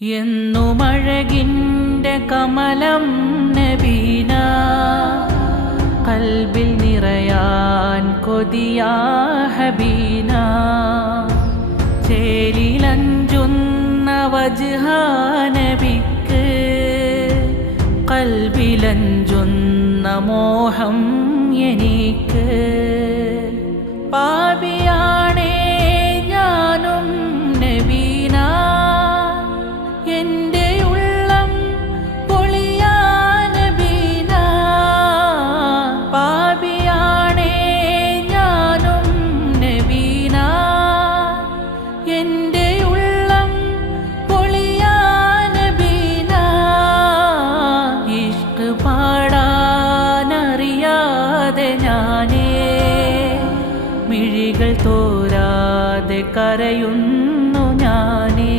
എന്നുമഴകിൻ്റെ കമലം നബീന, കൽബിൽ നിറയാൻ കൊതിയാ ഹബീന. ചേലിലഞ്ചുന്ന വജ്ഹ നബിക്ക്, കൽബിലഞ്ചുന്ന മോഹം എനിക്ക്. പാപിയാണേ ഞാനും നബീന, എൻ്റെ ഉള്ളം പൊളിയാ നബീന. പാപിയാണേ ഞാനും നബീന, എൻ്റെ ഉള്ളം പൊളിയാ നബീന. ഇഷ്ക് പാടാനറിയാതെ ഞാനേ, മിഴികൾ തോരാതെ കരയുന്നു ഞാനേ.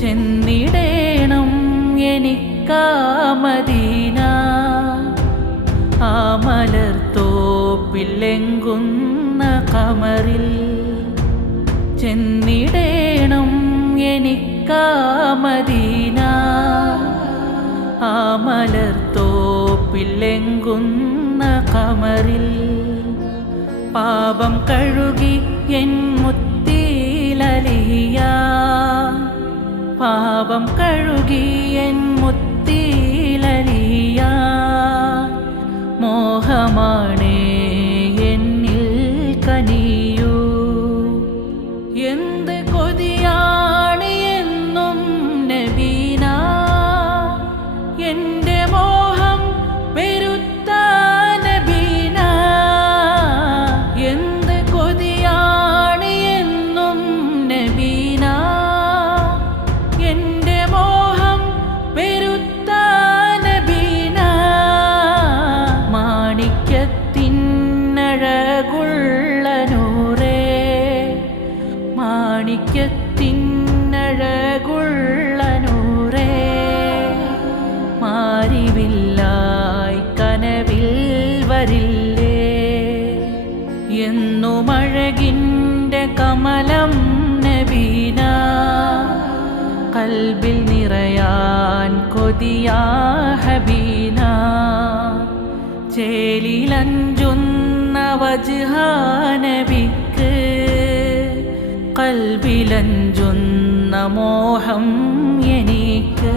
ചെന്നിടേണം എനിക്കാ മദീന, ആ മലർത്തോപ്പിലെങ്കുന്ന കമറിൽ. ചെന്നിടേണം എനിക്കാ മദീന, ആ മലർത്തോപ്പിലെങ്കുന്ന കമറിൽ. പാപം കഴുകി എൻ മുത്തിലലിയ, പാപം കഴുകി എൻ മുത്തിലലിയ. മോഹമാണേ എന്നിൽ കനിയൂ, എന്ത് കൊതിയാണ് എന്നും നബീന. എൻ്റെ മോഹം പെരുത്ത നബീന, എന്ത് കൊതിയാണ് എന്നും നബീന. എൻ്റെ മോഹം പെരുത്ത നബീന. മാണിക്യത്തിനഴകുള്ള നൂറേ, മാണിക്യത്തിനഴകുള്ള നൂറേ. മാരിവില്ലായി കനവിൽ വരില്ലേ, എന്നുമഴകിൻ്റെ കമലം നബീന. കൽബിൽ നിറയാൻ കൊതിയാ ഹബീന. ചേലിലഞ്ചുന്ന വജ്ഹ നബിക്ക്, കൽബിലഞ്ചുന്ന മോഹം എനിക്ക്.